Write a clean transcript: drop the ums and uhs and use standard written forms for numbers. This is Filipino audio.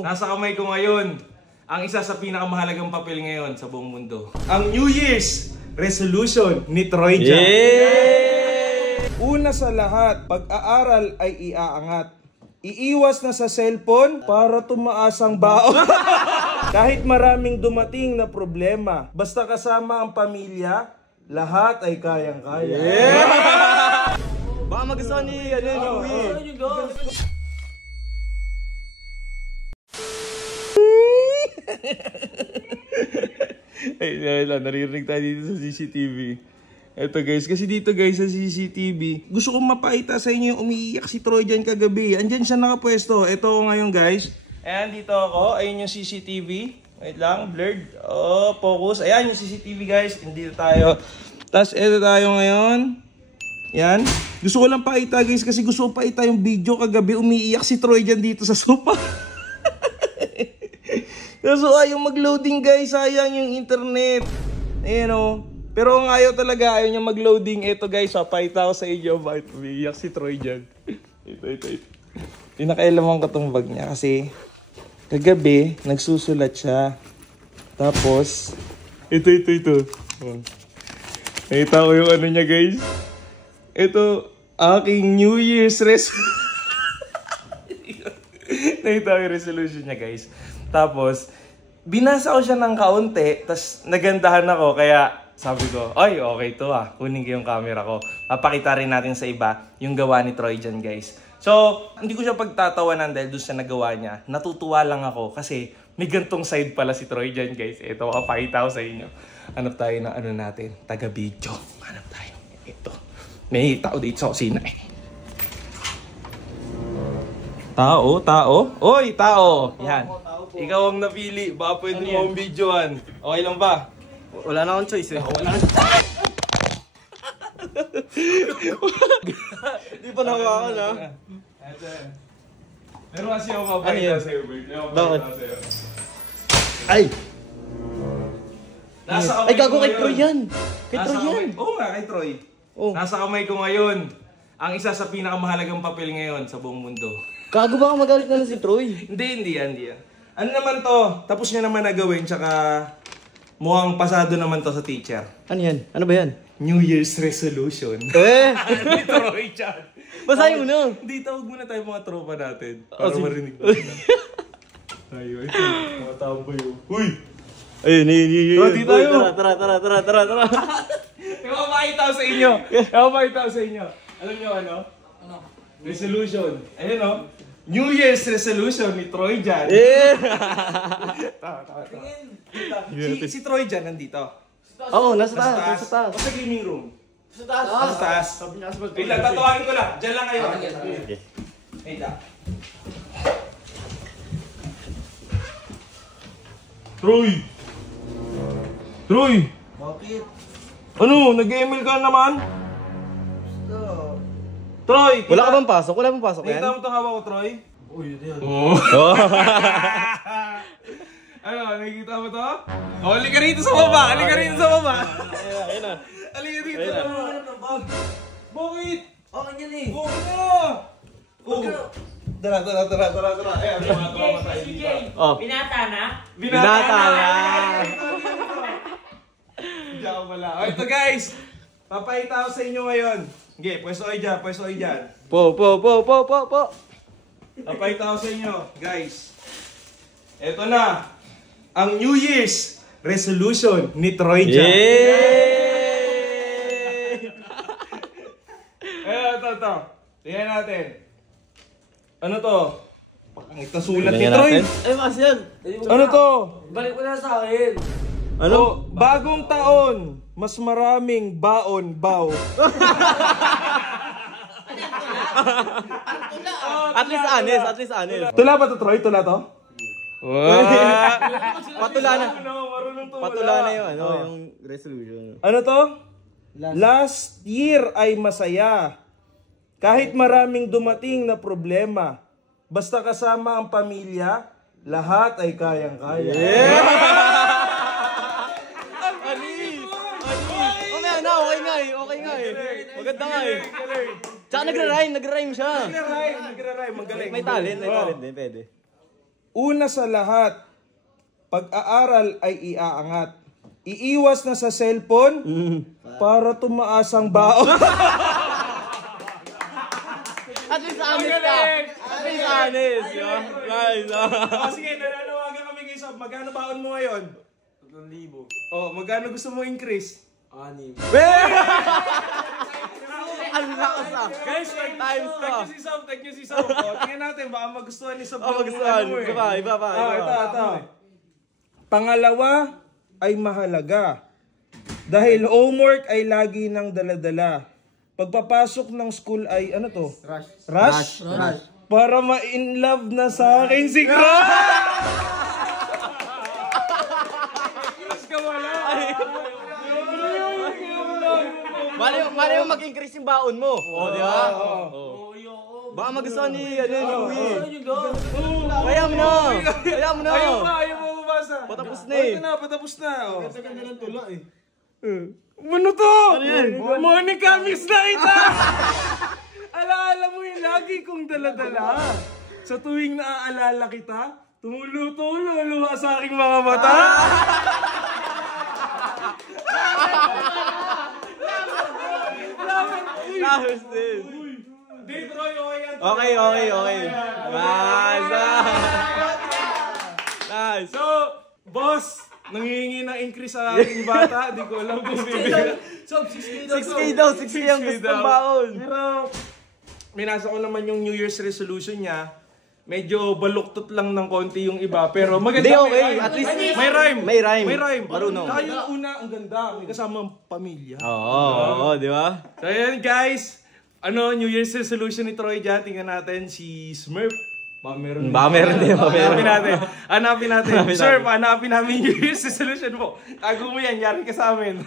Nasa kamay ko ngayon ang isa sa pinakamahalagang papel ngayon sa buong mundo. Ang New Year's resolution ni Troy Jan. Una sa lahat, pag-aaral ay iaangat. Iiwas na sa cellphone para tumaas ang baon. Kahit maraming dumating na problema, basta kasama ang pamilya, lahat ay kayang-kaya. Baka magustuhan ni Louie. Ay, naririnig tayo dito sa CCTV. Eto guys, kasi dito guys sa CCTV, gusto kong mapakita sa inyo yung umiiyak si Troy Jan kagabi. Andyan siya nakapwesto. Ito ngayon guys. Ayan, dito ako. Ayun yung CCTV. Wait lang, blurred. Oh, focus. Ayan yung CCTV guys. Dito tayo. Tapos eto tayo ngayon. Yan. Gusto ko lang pakita guys kasi gusto ko pakita yung video kagabi. Umiiyak si Troy Jan dito sa sofa. So ayaw mag-loading guys. Sayang yung internet. Ayan o. Pero kung ayaw talaga, ayaw niya mag-loading. Ito guys, pakita ko sa inyo. Bakit umiiyak si Troy Jan. Ito. Pinakailaman ko tong bag niya kasi kagabi, nagsusulat siya. Tapos, ito. Nakita ko yung ano niya guys. Ito, aking New Year's resolution. Nakita ko yung resolution niya guys. Tapos, binasa ko siya ng kaunti. Tapos, nagandahan ako. Kaya, sabi ko, ay, okay to ah. Kunin ko yung camera ko. Papakita rin natin sa iba yung gawa ni Troy Jan guys. So, hindi ko siya pagtatawanan dahil doon sa nagawa niya. Natutuwa lang ako kasi may gantong side pala si Troy Jan guys. Ito, makapakita ko sa inyo. Hanap tayo ng ano natin, taga-video. Hanap tayo. Ito. May tao dito sa kusina eh. Tao. Oy, tao. Yan. Ikaw ang napili. Baka pwede mo ang videoan. Okay lang ba? Wala na akong choice eh. Wala na. Di pa nakuha na. Ito. Pero kasi ako mapakita sa'yo, Bert. Bakit? Ay! Ay, gago kay Troy yan. Kay Troy yan. Oo nga, kay Troy. Nasa kamay ko ngayon ang isa sa pinakamahalagang papel ngayon sa buong mundo. Gago ba magalit na si Troy? Hindi yan. Ano naman to? Tapos niya naman nagawin, tsaka mukhang pasado naman to sa teacher. Ano yan? Ano ba yan? New Year's resolution. Ni Troy Jan. Basahin mo na. Hindi, tawag muna tayo mga tropa natin. Para marinig mo. Ayun, ito. Mga tamboy. Uy! Ayun. Di tayo. Tara. Ipapakita ko sa inyo. Alam niyo ano? Resolution. Ayun o. New Year's resolution ni Troy Jan. Si Troy Jan nandito. Oo, nasa taas. O sa gaming room. Sa taas. Sa taas. Wait lang, tatawagin ko lang. Diyan lang kayo. Okay. Wait lang. Troy! Bakit? Ano? Nag-email ka naman? Gusto. Troy! Wala ka bang pasok? Wala bang pasok yan? Nakita mo itong hawak ko, Troy? Uy, yun yan. Ano, nakikita mo to? Oh, halika rito sa baba! Ayun na. Halika rito sa baba! Hanap ng bag. Bakit? Okay yan eh. Oo na! Tara. Ayan, mga tropa tayo dito. Oh. Binata na? Binata na! Diyan ko pala. O, ito guys! Papakita ko sa inyo ngayon. Okay, pwesto kayo dyan. Po. Papakita ko sa inyo, guys. Ito na. Ang New Year's resolution ni Troy Jan. Ito. Tingnan natin. Ano to? Pangit na sulat ni Troy. Ay, mas yan. Ano to? Balik mo na sa akin. Ano? Bagong taon, mas maraming baon-baw. At least honest. Tula ba to, Troy? Tula to? Patula na. Marunong tumula. Patula na yung resolution. Ano to? Last year ay masaya. Kahit maraming dumating na problema, basta kasama ang pamilya, lahat ay kayang-kaya. Okay nga eh. Maganda nga eh. Tsaka nagra-rhyme siya. Nagra-rhyme. Magaling. May talent din, pwede. Una sa lahat, pag-aaral ay iaangat. Iiwas na sa cellphone para tumaas ang baon. At least honest ka. At least honest. Nice. Sige, nananawagan kami kay Sob. Magkano baon mo ngayon? 3,000. Oh, magkano gusto mo increase? 6. Ang lakas ah. Guys, Times to. tag nyo si Sob. Oh, tingnan natin, baka magustuhan ni Sob. Magustuhan. Ano mo eh. Iba pa. Ito. Pangalawa ay mahalaga. Dahil homework ay lagi ng daladala. Pagpapasok ng school ay, ano to? Rush. Para ma-in love na sa akin si Crush! Crush ka wala! Mali mo mag-increase yung baon mo. Oo, di ba? Baka magustuhan ni Louie. Kaya mo na. Ayaw mo mabasa. Patapos na eh. Patapos na. Oh. Ganda ng tula eh. Ano to? Monica, miss na kita! Alaala mo yung lagi kong daladala. Sa tuwing naaalala kita, tumulo-tulo luha sa aking mga mata. Tapos din. Date Roy, Okay. Nice. So, boss, nangihingi ng increase sa aking bata. Di ko alam kung bibigyan. 6K daw. 6K ang gusto ng baon. Pero, minasa ko naman yung New Year's resolution niya. Medyo baluktot lang ng konti yung iba. Pero maganda. Hindi, okay. At least may rhyme. May rhyme. Marunong. Kaya yung una, ang ganda. May kasamang pamilya. Oo, di ba? So, ayan guys. New Year's resolution ni Troy dyan. Tingnan natin si Smurf. Meron din. Hanapin natin. Sir, hanapin namin yung New Year's resolution mo. Tago mo yan. Yari ka sa amin.